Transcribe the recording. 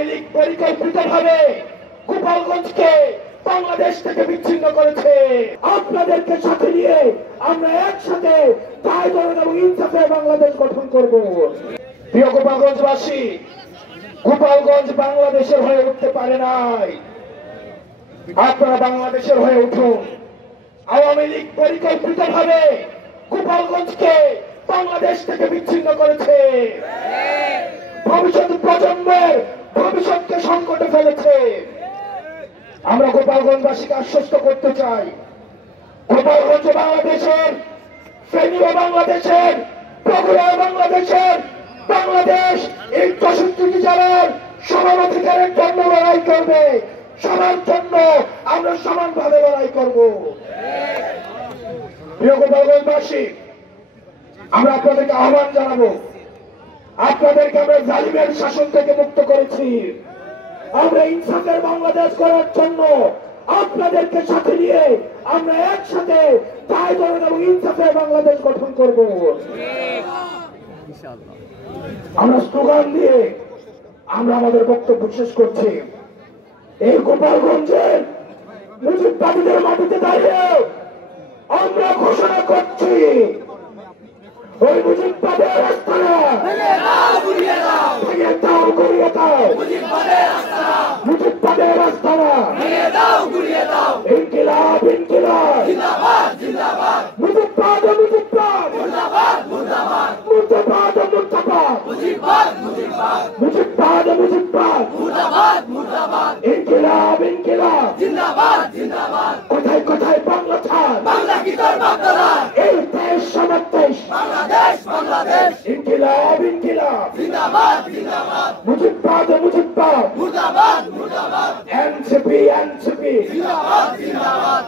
আওয়ামী লীগ পরিকল্পিতভাবে গোপালগঞ্জকে বাংলাদেশ থেকে বিচ্ছিন্ন করেছে। আপনাদেরকে সাথে নিয়ে আমরা একসাথে কায়দা এবং ইনসাফে বাংলাদেশ গঠন করব। প্রিয় গোপালগঞ্জবাসী, গোপালগঞ্জ বাংলাদেশের হয়ে উঠতে পারে নাই, আপনারা বাংলাদেশের হয়ে উঠুন। আওয়ামী লীগ পরিকল্পিতভাবে গোপালগঞ্জকে বাংলাদেশ থেকে বিচ্ছিন্ন করেছে, ভবিষ্যৎ প্রজন্মের ভবিষ্যৎকে সংকটে ফেলেছে। আমরা গোপালগঞ্জবাসীকে আশ্বস্ত করতে চাই, গোপালগঞ্জ বাংলাদেশের, ফেনীও বাংলাদেশের, বগুড়া বাংলাদেশের, বাংলাদেশ এই ৬৪টি জেলার সমান অধিকারের জন্য লড়াই করবে, সবার জন্য আমরা সমানভাবে লড়াই করব। প্রিয় গোপালগঞ্জবাসী, আমরা আপনাদেরকে আহ্বান জানাবো, আপনাদেরকে আমরা জালিমের শাসন থেকে মুক্ত করেছি। আমরা ইনসাফের বাংলাদেশ করার জন্য আপনাদেরকে সাথে নিয়ে আমরা একসাথে কায়দা এবং ইনসাফের বাংলাদেশ গঠন করব। আমরা স্লোগান দিয়ে আমরা আমাদের বক্তব্য শেষ করছি। এই গোপালগঞ্জের মুজিববাদীদের মাটিতে দাঁড়িয়ে আমরা ঘোষণা করছি, ওই মুজিববাদের আস্তানা ভেঙে দাও, গুড়িয়ে দাও, মুজিববাদের আস্তানা ভেঙে দাও, গুড়িয়ে দাও। ইনকিলাব, ইনকিলাব, জিন্দাবাদ, জিন্দাবাদ, মুজিববাদ, মুজিববাদ, মুর্দাবাদ, মুর্দাবাদ, মুর্দাবাদ, মুর্দাবাদ, মুজিববাদ, মুজিববাদ, মুজিববাদ, মুজিববাদ, মুর্দাবাদ, মুর্দাবাদ, ইনকিলাব, ইনকিলাব, জিন্দাবাদ, জিন্দাবাদ। কোথায় কোথায় বাংলা ছাড়, বাংলা কি তোর বাংলা, এই দেশ আমার দেশ, বাংলাদেশ, বাংলাদেশ, ইনকিলাব, ইনকিলাব, জিন্দাবাদ, জিন্দাবাদ, মুজিববাদ, মুজিববাদ, মুর্দাবাদ, মুর্দাবাদ, এনসিপি, এনসিপি, জিন্দাবাদ, জিন্দাবাদ।